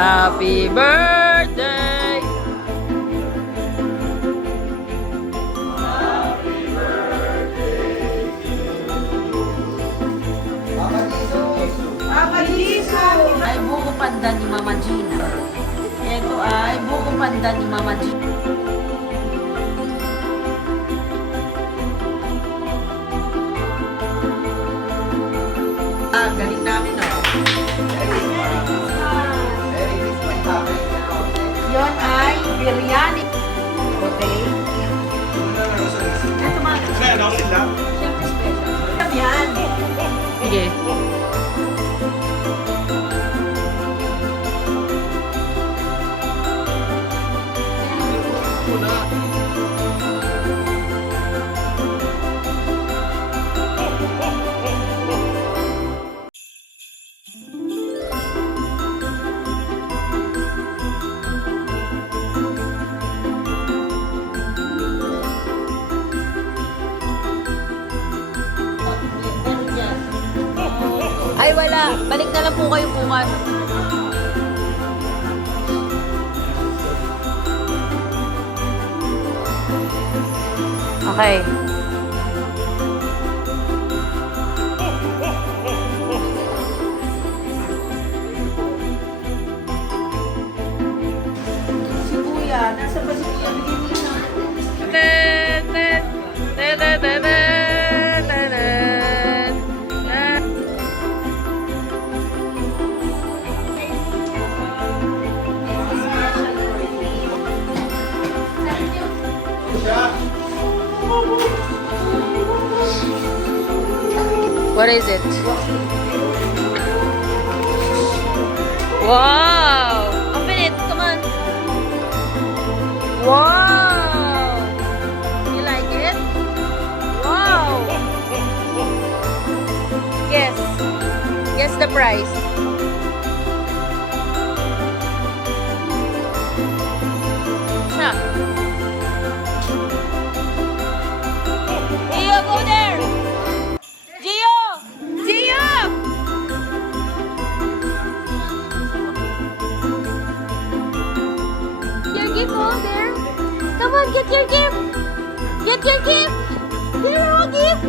Happy birthday! Papa Jesus! Ay buko panda ni Mama Gina. Ito ay buko panda ni Mama Gina. Galing namin, no? Yun ay biryani. Okay. Ito mga. Siyempre special. Yan. Sige. Ay, wala. Balik na lang po kayo bukas. Okay. Si Kuya, nasa ba si Kuya? Bigyan niyo na. What is it? Wow! Open it, come on. Wow! You like it? Wow! Guess. Guess the price. Siya. Gio, go there! Gio! Gio! Your gift, oh, there. Come on, get your gift. Get your gift. Here, oh, gift.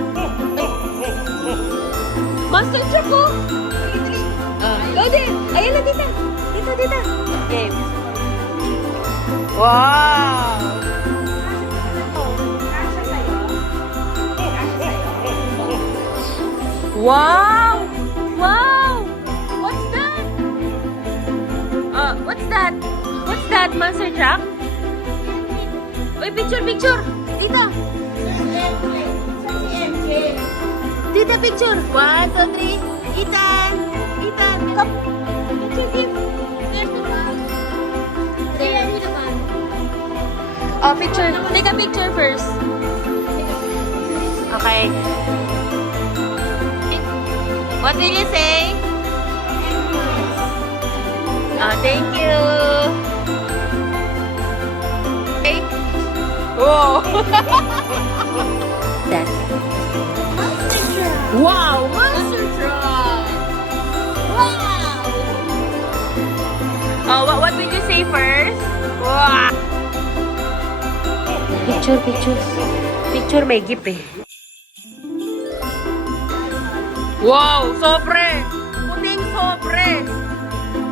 Master Chef, oh. Go there. Ayan na, tita. Dito, tita. Game. Wow! Wow! Wow! What's that? What's that? What's that, Master Jack? Uy, picture, picture! Tita! Tita, picture! 1, 2, 3! Ethan! Ethan! Come! Picture, give! There's the bag. There, the bag. Oh, picture. Take a picture first. Okay. What will you say? Oh, thank you. Okay. Whoa. That. Monster truck! Wow, monster truck. Wow. Oh, what will you say first? Wow. Picture, picture. Picture may gift eh. Wow! Sobre! Puting sobre!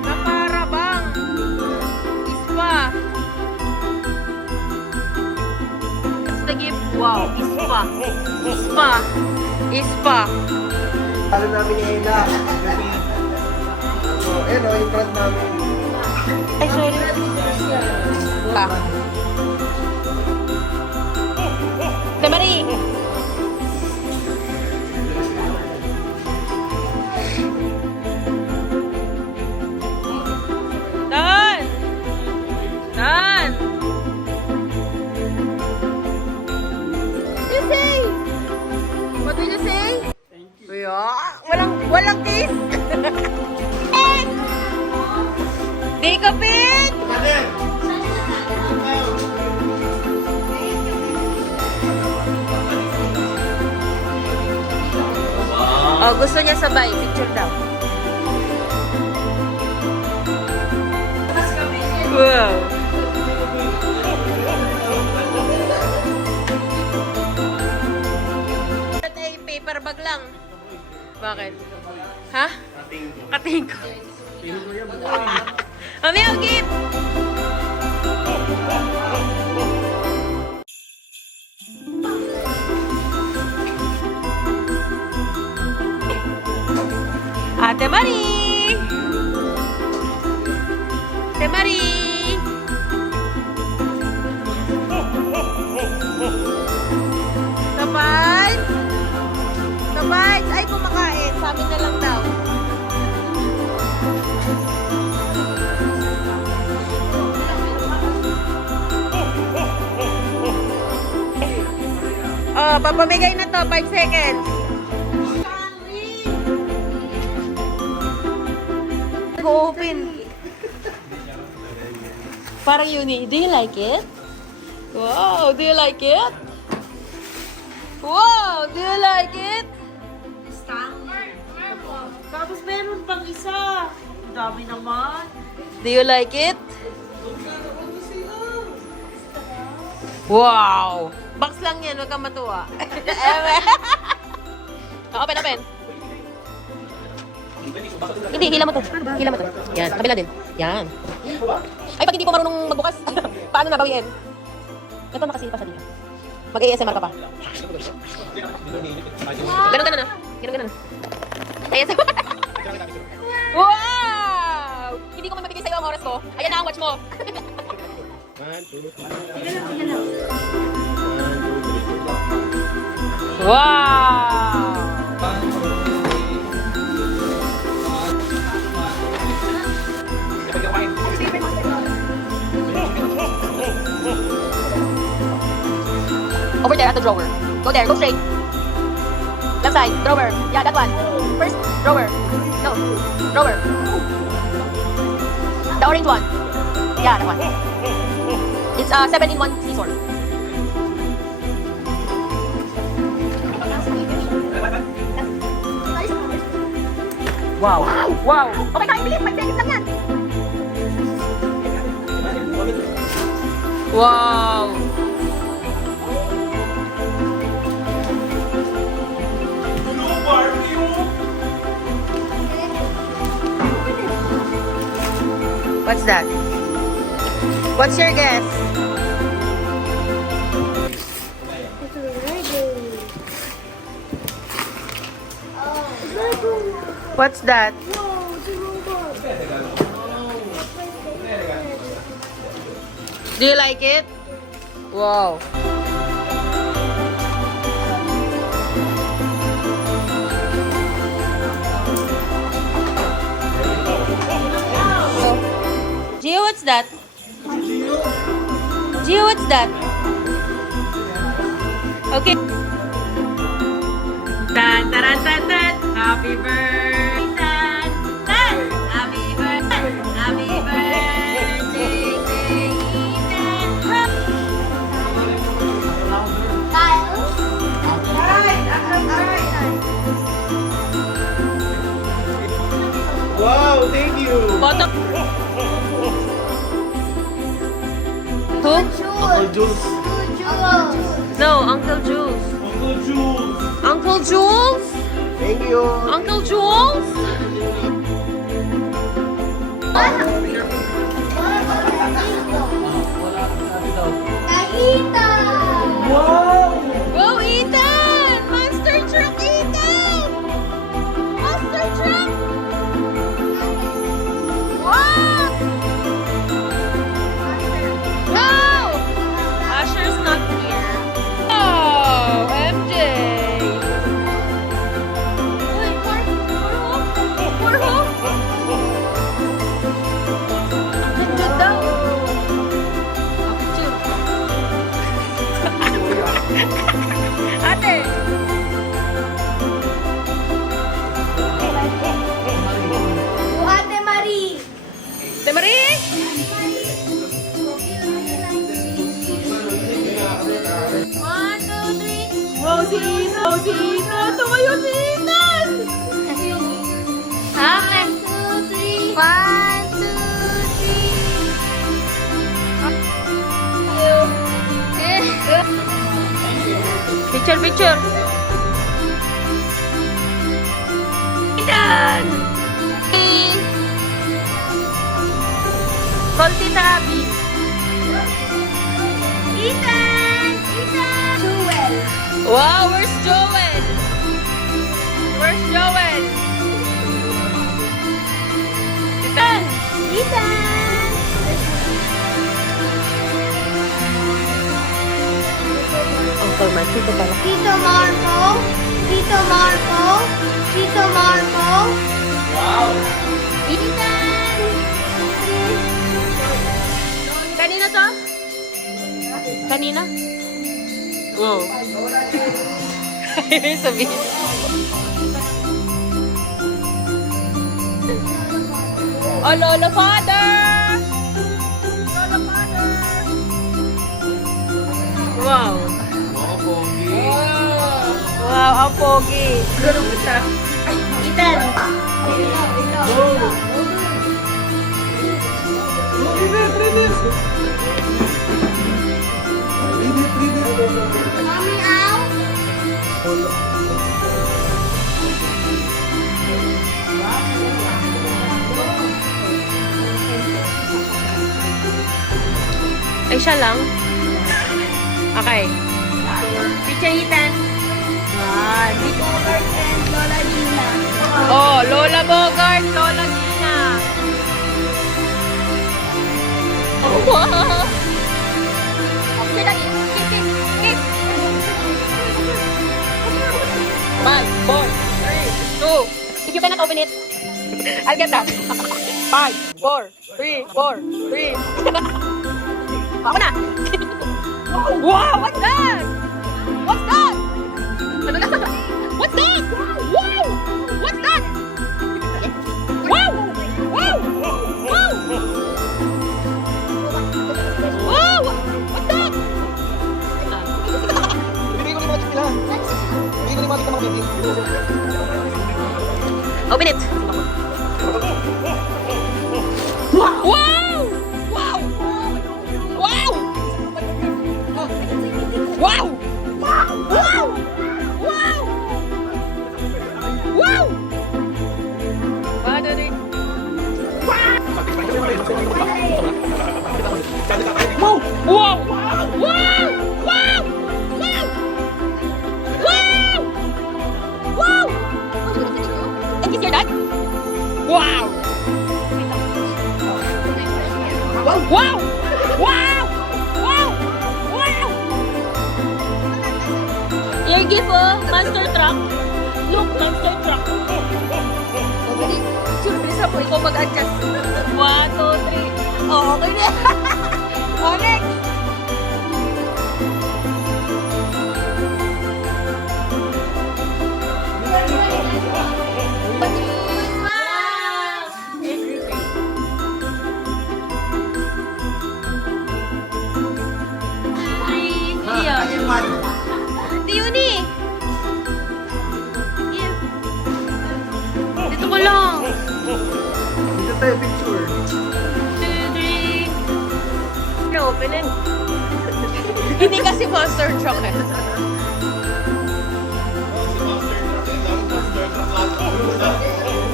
Na para bang ispa. That's the gift. Wow! Ispa. Ispa. Ispa. Talo namin ni Ella. So, ayun o, yung front namin. Ay, sorry. Ah. Marie! Dan! Dan! You say? What did you say? Thank you. Walang kiss. Eh! Di kapit! Oh, gusto niya sabay. Picture daw. Mami, I'll give! Ate Marie! Ate Marie! Kapay! Kapay! Ay, kumakain. Sa amin na lang daw. Oh, papamigay na to. 5 seconds. Go-open. Parang Uni. Do you like it? Wow, do you like it? Wow, do you like it? Tapos meron pang isa. Ang dami naman. Do you like it? Wow! Box lang yan, huwag kang matuwa. Open, open. Hindi, hila mo to. Hila mo to. Yan, kabila din. Yan. Ay, pag hindi ko marunong magbukas, paano nabawiin? Ito, makasili pa siya dito. Mag-ASMR ka pa. Ganon na. Ganon. ASMR. Wow! Hindi ko man mabigay sa'yo ang oras ko. Ayan na ang watch mo. Wow! Over there at the drawer. Go there, go straight. Left side, drawer. Yeah, that one. First, drawer. No, drawer. The orange one. Yeah, that one. It's 7-in-1 scissor. Wow. Wow. Okay, kain bilis. 5 seconds lang yan. Wow. What's that? What's your guess? What's that? Do you like it? Wow. Gio, what's that? Gio, what's that? Okay. Tan, taran, tan, tan. Happy birthday, tan, tan. Happy birthday. Happy birthday, Ethan. Wow, thank you! Photo. Who? Uncle Jules. No, Uncle Jules. Uncle Jules? Thank you! Uncle Jules? Wow! Go, Ethan! Monster truck, Ethan! Monster truck! Wow! No! Asher's not here. Oh, MJ! Uy, for who? Ang ganda daw. Picture. Ate! Ate Marie. Ate Marie! One, two, three. Wow, si Ina! Wow, si Ina! Tumayo si Ethan! Okay. 1, 2, 3. 1, 2, 3. Picture, picture. Ethan! call Tita Abby. Ethan! Ethan! Joel. Wow, where's Joel? Where's Joel? Ethan! Ethan! Uncle Mark, Tito pala. Tito Marco, Tito Marco, Tito Marco. Wow. Ethan! Kanina to? Kanina? Oo. Ibig sabihin. Oh, Lola Father! Lola Father! Wow. Wow, pogi. Wow, ang pogi. Ganun mo siya. Ethan! Mommy out. Ay, siya lang? Okay. Teacher Ethan. Yan. Bogart and Lola Gina. Oh, Lola Bogart, Lola Gina. Oh, wow. Okay, lagi. Keep. 5, 4, 3, 2. If you cannot open it, I'll get that. 5, 4, 3, 4, 3. Ako na. Wow, what's that? What's that? Ano na? What's that? Wow! What's that? Wow! Wow! Wow! Wow! What's that? Open it. Wow! Wow! Wow! Wow! Wow! Wow! Wow! Wow! Wow! Wow! Wow! Wow! Wow! Wow! Wow! Wow! And kiss your dad? Wow! Wow! Wow! Wow! Wow! Wow! Your gift, oh, monster truck. Look, monster truck. Surprise po, ikaw mag-adjust. 1, 2, 3. Oh, okay na. Oh, next. Tiuni! Dito ko lang. Dito tayo picture. 2, 3. No, open it. Hindi kasi monster truck eh.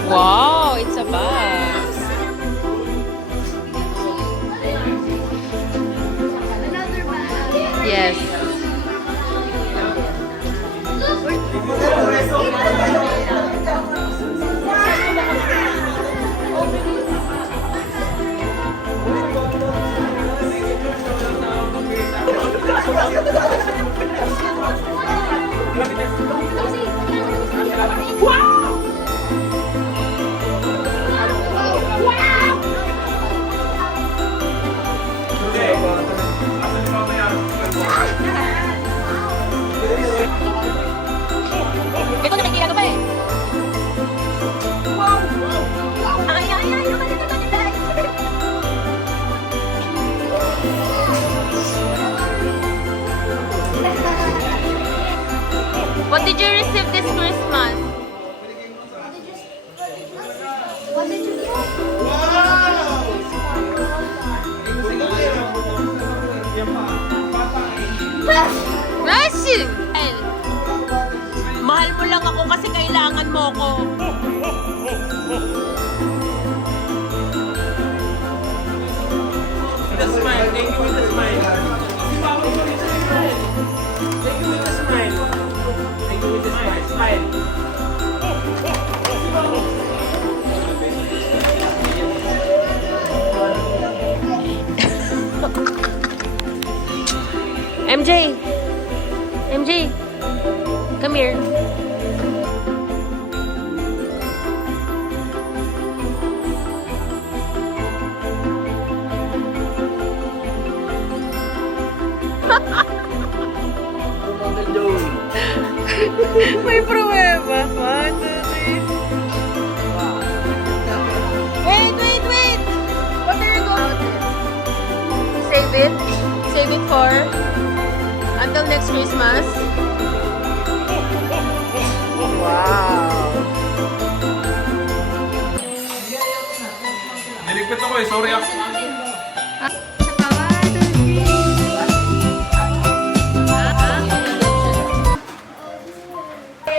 Wow, it's a bus. Yes. Ito na may ginagawa eh. Wow! Ay, look at it. What did you receive this Christmas? What did you get? Massive! Mahal mo lang ako kasi kailangan mo ko. with a smile. Thank you with a smile. Si Papa mo with a smile. Thank you with a smile. Thank you with a smile. Smile. MJ! MJ! Come here. May pruweba. 1, 2, 3. Wait! What are you going to save it? Save it for until next Christmas? Wow! Niligpit ako eh. Sorry ako.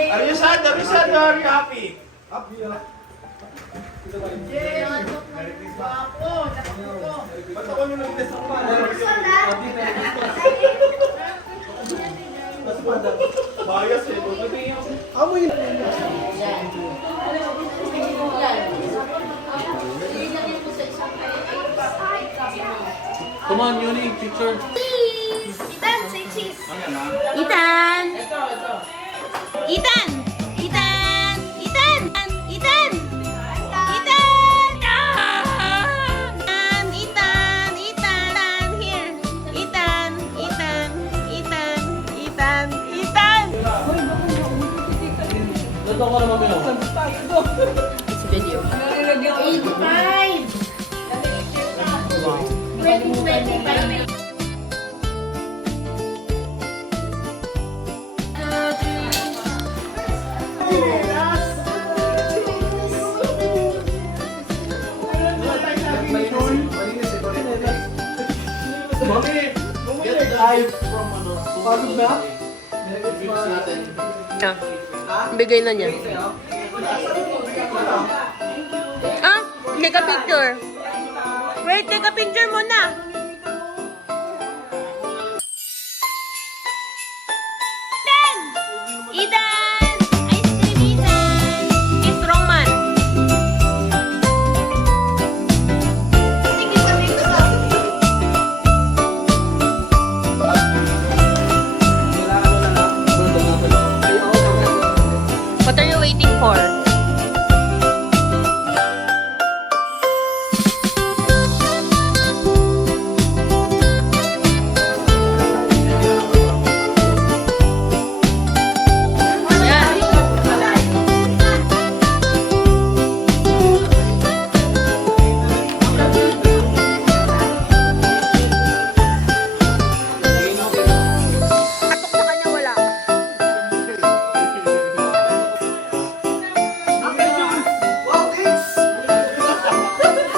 Are you sad? Are you sad? Or are you happy? Happy. Ba't ako nung nag-test ako pa? Bias eh. Come on, Yuni. Picture. Ethan, say cheese. Ethan! Ethan! Ethan! Ethan! Ethan! Ethan! Here! Ethan! Totoo ka naman mo. It's video. 85. 2025. Bigay na niya. Ah, take a picture. Wait, take a picture muna. Ethan! Ethan! Ice cream, Ethan! It's wrong man. What are you waiting for?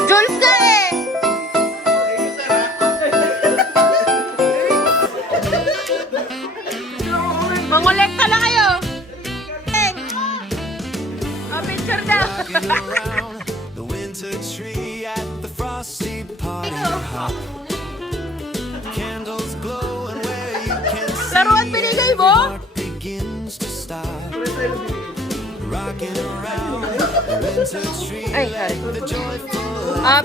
Jules ka eh! Mangolekta lang kayo! Picture daw! The winter tree at the frosty party hop. Candles glow and where you can see Laruan binigay mo? heart begins to start. Rocking around the winter tree. Ay, sorry. The joyful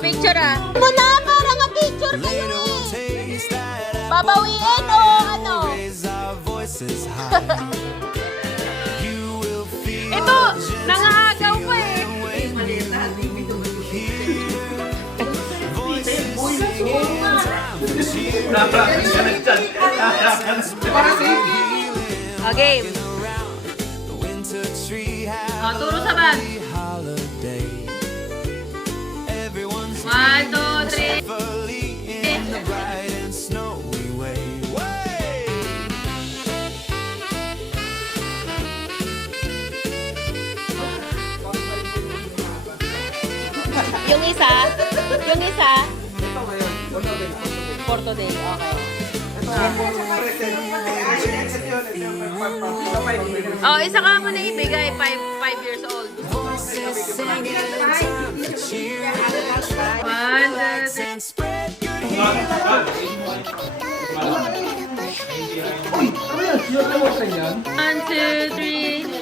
Picture Muna, parang picture kayo little eh! taste that Babawiin o ano? raise our voices high. You will feel Ito, nangaagaw pa eh! Game. the winter tree has Turo sa bag. holiday. Everyone's 1, 2, 3. fully in the bright and snowy way. Way! Yung isa? For today, okay. Oh, isa ka mo na ibigay, 5 years old. Voices singing time to cheer the tracks One, two, and spread good 1, 2, 3.